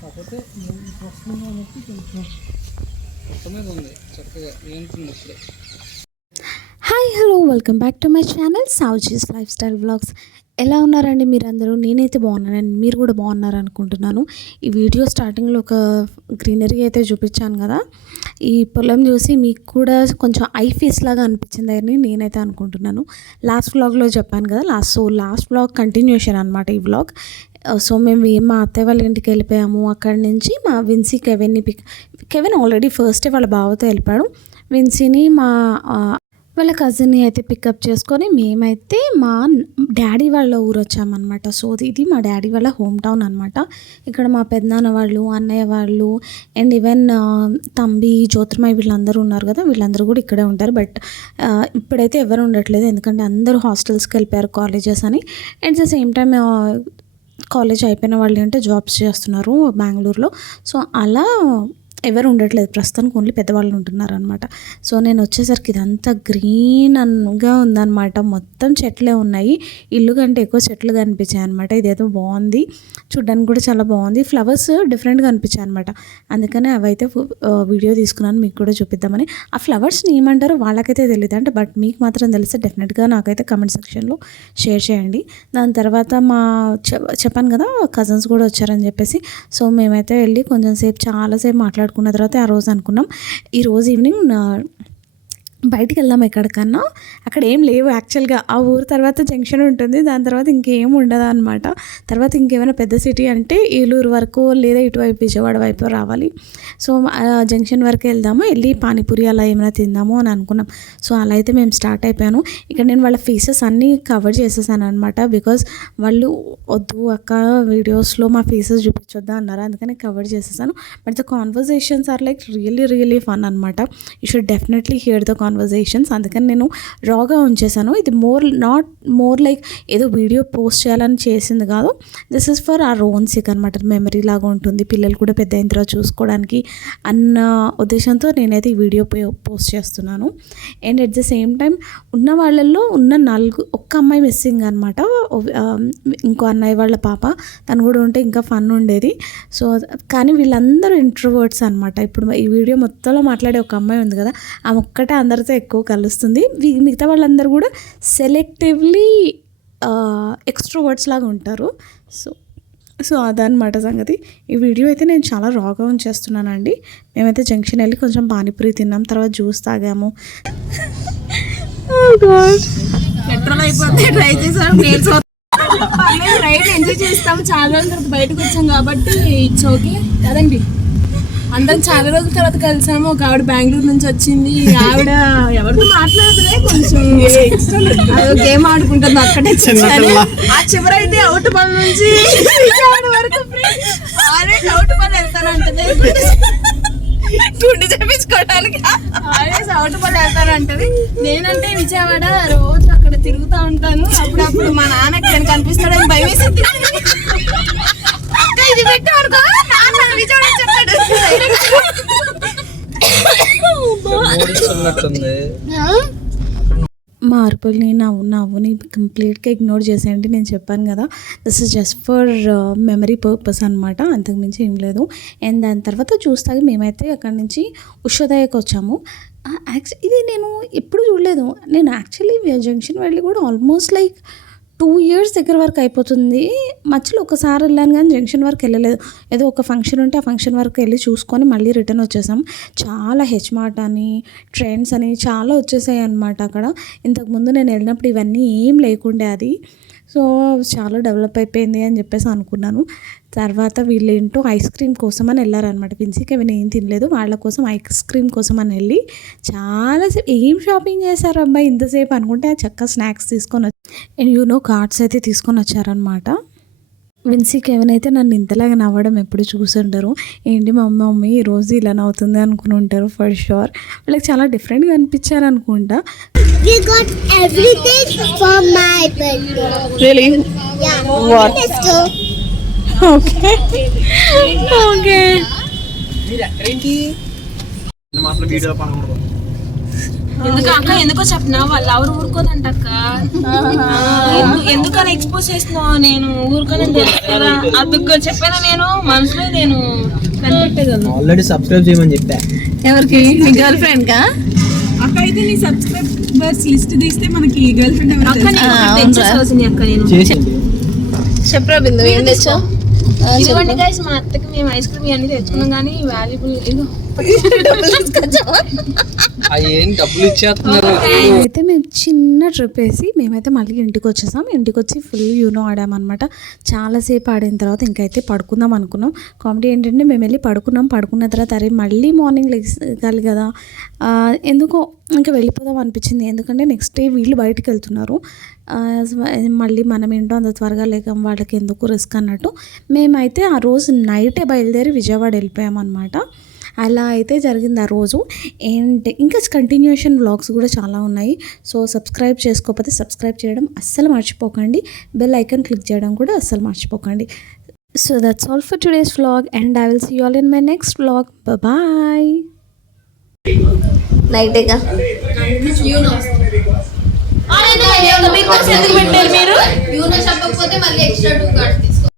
కాకపోతే వస్తుంది అనేది కొంచెం మొత్తమే ఉంది చక్కగా ఏంటుంది అప్పుడే. Hi hello welcome back to my channel Saoji's lifestyle vlogs. ఎలా ఉన్నారండి మీరందరూ? నేనైతే బాగున్నానండి, మీరు కూడా బాగున్నారు అనుకుంటున్నాను. ఈ వీడియో స్టార్టింగ్లో ఒక గ్రీనరీ అయితే చూపించాను కదా, ఈ పొలం చూసి మీకు కూడా కొంచెం ఐ ఫేస్ లాగా అనిపించింది అని నేనైతే అనుకుంటున్నాను. లాస్ట్ వ్లాగ్లో చెప్పాను కదా, లాస్ట్ వ్లాగ్ కంటిన్యూషన్ అనమాట ఈ వ్లాగ్. సో మేము మా అత్తయ్య వాళ్ళ ఇంటికి వెళ్ళిపోయాము. అక్కడి నుంచి మా Vincy Kevin already first day వాళ్ళ బావతో వెళ్ళిపోయాడు. విన్సీని వాళ్ళ కజిన్ని అయితే పికప్ చేసుకొని మేమైతే మా డాడీ వాళ్ళ ఊరు వచ్చామన్నమాట. సో ఇది మా డాడీ వాళ్ళ హోమ్ టౌన్ అనమాట. ఇక్కడ మా పెద్దనాన్న వాళ్ళు, అన్నయ్య వాళ్ళు అండ్ ఈవెన్ తంబి, జ్యోతిర్మయ్య వీళ్ళందరూ ఉన్నారు కదా, వీళ్ళందరూ కూడా ఇక్కడే ఉంటారు. బట్ ఇప్పుడైతే ఎవరు ఉండట్లేదు, ఎందుకంటే అందరూ హాస్టల్స్కి వెళ్ళిపోయారు కాలేజెస్ అని. At the same time college అయిపోయిన వాళ్ళు అంటే జాబ్స్ చేస్తున్నారు బెంగళూరులో. సో అలా ఎవరు ఉండట్లేదు ప్రస్తుతానికి, ఓన్లీ పెద్దవాళ్ళు ఉంటున్నారు అనమాట. సో నేను వచ్చేసరికి ఇదంతా గ్రీన్గా ఉందన్నమాట, మొత్తం చెట్లే ఉన్నాయి. ఇల్లు కంటే ఎక్కువ చెట్లు కనిపించాయి అనమాట. ఇదేదో బాగుంది, చూడ్డానికి కూడా చాలా బాగుంది. ఫ్లవర్స్ డిఫరెంట్గా అనిపించాయి అనమాట. అందుకనే అవైతే వీడియో తీసుకున్నాను మీకు కూడా చూపిద్దామని. ఆ ఫ్లవర్స్ని ఏమంటారో వాళ్ళకైతే తెలియదు అంటే, బట్ మీకు మాత్రం తెలిస్తే డెఫినెట్గా నాకైతే కమెంట్ సెక్షన్లో షేర్ చేయండి. దాని తర్వాత చెప్పాను కదా కజిన్స్ కూడా వచ్చారని చెప్పేసి. సో మేమైతే వెళ్ళి కొంచెం సేపు చాలాసేపు మాట్లాడుకున్న తర్వాత ఆ రోజు అనుకున్నాం ఈరోజు ఈవినింగ్ బయటికి వెళ్దాం ఎక్కడికన్నా. అక్కడ ఏం లేవు యాక్చువల్గా. ఆ ఊరు తర్వాత జంక్షన్ ఉంటుంది, దాని తర్వాత ఇంకేం ఉండదు అనమాట. తర్వాత ఇంకేమైనా పెద్ద సిటీ అంటే ఏలూరు వరకు లేదా ఇటువైపు విజయవాడ వైపు రావాలి. సో జంక్షన్ వరకు వెళ్దాము, వెళ్ళి పానీపూరి అలా ఏమైనా తిందాము అని అనుకున్నాం. సో అలా అయితే మేము స్టార్ట్ అయిపోయాను. ఇక్కడ నేను వాళ్ళ ఫేసెస్ అన్నీ కవర్ చేసేసాను అనమాట. బికాజ్ వాళ్ళు వద్దు అక్క వీడియోస్లో మా ఫేసెస్ చూపించొద్దా అన్నారు, అందుకని కవర్ చేసేసాను. But the conversations are like really fun అనమాట. You should definitely hear the conversations. అందుకని నేను రాగా ఉంచేసాను. ఇది మోర్ లైక్ ఏదో వీడియో పోస్ట్ చేయాలని చేసింది కాదు. This is for our own sake అనమాట. మెమరీ లాగా ఉంటుంది, పిల్లలు కూడా పెద్ద అయిన తర్వాత చూసుకోవడానికి అన్న ఉద్దేశంతో నేనైతే ఈ వీడియో పోస్ట్ చేస్తున్నాను. And at the same time ఉన్న వాళ్ళల్లో ఒక్క అమ్మాయి మిస్సింగ్ అనమాట. ఇంకో అన్నయ్య వాళ్ళ పాప, తను కూడా ఉంటే ఇంకా ఫన్ ఉండేది. సో కానీ వీళ్ళందరూ ఇంట్రోవర్ట్స్ అనమాట. ఇప్పుడు ఈ వీడియో మొత్తంలో మాట్లాడే ఒక అమ్మాయి ఉంది కదా, ఆమె ఒక్కటే అందరితో ఎక్కువ కలుస్తుంది. మిగతా వాళ్ళందరూ కూడా సెలెక్టివ్లీ ఎక్స్ట్రోవర్ట్స్ లాగా ఉంటారు. సో అదనమాట సంగతి. ఈ వీడియో అయితే నేను చాలా రాగా ఉంచేస్తున్నానండి. మేమైతే జంక్షన్ వెళ్ళి కొంచెం పానీపూరి తిన్నాం, తర్వాత జ్యూస్ తాగాము. పెట్రోల్ అయిపోతే ట్రై చేసాం, రైడ్ ఎంజాయ్ చేస్తాం. చాలా రోజుల తర్వాత బయటకు వచ్చాం కాబట్టి ఇట్స్ ఓకే కదండి. అందరం చాలా రోజుల తర్వాత కలిసాము. ఒక ఆవిడ బెంగళూరు నుంచి వచ్చింది. ఆవిడ ఎవరితో మాట్లాడదులే, కొంచెం గేమ్ ఆడుకుంటుంది అక్కడే. ఆ చివరైతే అవుట్ బాల్ నుంచి వరకు అవుట్ బాల్ వెళ్తానంటది, గుండె చేపించుకోవడానికి అవుట్ బాల్ వెళ్తానంటది. నేనంటే విజయవాడ రోజు అక్కడ తిరుగుతూ ఉంటాను. అప్పుడప్పుడు మా నాన్నకి నేను కనిపిస్తాడని భయం వేసింది. ఇది పెట్టాడుకో విజయవాడ చెప్పాడు. మా అరుపుల్ని నవ్వుని కంప్లీట్గా ఇగ్నోర్ చేసేయండి. నేను చెప్పాను కదా, this is just for memory purpose అనమాట, అంతకుమించి ఏం లేదు. అండ్ దాని తర్వాత చూస్తాగా మేమైతే అక్కడి నుంచి ఉషోదయకు వచ్చాము. ఇది నేను ఎప్పుడు చూడలేదు. నేను యాక్చువల్లీ జంక్షన్ వెళ్ళి కూడా ఆల్మోస్ట్ లైక్ 2 years దగ్గర వరకు అయిపోతుంది. మధ్యలో ఒకసారి వెళ్ళాను కానీ జంక్షన్ వరకు వెళ్ళలేదు. ఏదో ఒక ఫంక్షన్ ఉంటే ఆ ఫంక్షన్ వరకు వెళ్ళి చూసుకొని మళ్ళీ రిటర్న్ వచ్చేసాం. చాలా హెచ్మార్ట్ అని, ట్రెండ్స్ అని చాలా వచ్చేసాయి అనమాట అక్కడ. ఇంతకుముందు నేను వెళ్ళినప్పుడు ఇవన్నీ ఏం లేకుండే అది. సో చాలా డెవలప్ అయిపోయింది అని చెప్పేసి అనుకున్నాను. తర్వాత వీళ్ళేంటో ఐస్ క్రీమ్ కోసం అని వెళ్ళారనమాట. విన్సీకి అవి ఏం తినలేదు, వాళ్ళ కోసం ఐస్ క్రీమ్ కోసం అని వెళ్ళి చాలాసేపు ఏం షాపింగ్ చేశారు అబ్బాయి ఇంతసేపు అనుకుంటే ఆ చక్క స్నాక్స్ తీసుకొని అండ్ కార్డ్స్ అయితే తీసుకొని వచ్చారనమాట. విన్సీకి ఏమైనా నన్ను ఇంతలాగా నవ్వడం ఎప్పుడు చూసుంటారు. ఏంటి మా మమ్మీ ఈరోజు ఇలా నవ్వుతుంది అనుకుని ఉంటారు ఫర్ షూర్. వాళ్ళకి చాలా డిఫరెంట్గా అనిపించారు అనుకుంటా. You got everything for my birthday. Really? Yeah. What? Let's go. Okay. మీరు ఎక్కడేంటి మాటలు వీడియో పనులు ఎందుకో చెప్పినా వాళ్ళు ఎవరు ఊరుకోదంట అక్క. ఎందుకని ఎక్స్పోజ్ చేస్తున్నావు? నేను ఊరుకోనని తెలుసు కదా. అందుకు చెప్పాను, నేను మనసులో నేను కనిపెట్టగలను. ఆల్రెడీ సబ్స్క్రైబ్ చేయమని చెప్పా. ఎవరికి? మీ గర్ల్ ఫ్రెండ్ కా? అక్క అయితే నీ సబ్స్క్రైబర్స్ లిస్ట్ తీస్తే మనకి గర్ల్ ఫ్రెండ్ అక్క నేను చెప్పరా బిందు ఏం తెచ్చావు? ఇదిగోండి గైస్, మా అత్తకి మేము ఐస్ క్రీమ్ ఇవన్నీ తెచ్చుకున్నాం కానీ వాల్యుబుల్ ఇదిగో డబ్బులు ఇచ్చేస్తున్నారు. అయితే మేము చిన్న ట్రిప్ వేసి మేమైతే మళ్ళీ ఇంటికి వచ్చేసాం. ఇంటికి వచ్చి ఫుల్ యూనో ఆడామన్నమాట. చాలాసేపు ఆడిన తర్వాత ఇంకైతే పడుకుందాం అనుకున్నాం. కామెడీ ఏంటంటే మేము వెళ్ళి పడుకున్న తర్వాత అరే మళ్ళీ మార్నింగ్ లెగాలి కదా, ఎందుకో ఇంకా వెళ్ళిపోదాం అనిపించింది. ఎందుకంటే నెక్స్ట్ డే వీళ్ళు బయటికి వెళ్తున్నారు, మళ్ళీ మనం ఏంటో అంత త్వరగా లేక వాళ్ళకి ఎందుకు రిస్క్ అన్నట్టు మేమైతే ఆ రోజు నైటే బయలుదేరి విజయవాడ వెళ్ళిపోయామన్నమాట. అలా అయితే జరిగింది ఆ రోజు. అండ్ ఇంకా కంటిన్యూషన్ వ్లాగ్స్ కూడా చాలా ఉన్నాయి. సో సబ్స్క్రైబ్ చేసుకోకపోతే సబ్స్క్రైబ్ చేయడం అస్సలు మర్చిపోకండి. బెల్ ఐకాన్ క్లిక్ చేయడం కూడా అస్సలు మర్చిపోకండి. So that's all for today's vlog and I will see you all in my next vlog. Bye. నైటేగా ఎందుకు పెట్టారు మీరు? చెప్పకపోతే మళ్ళీ ఎక్స్ట్రా 2 కార్డ్స్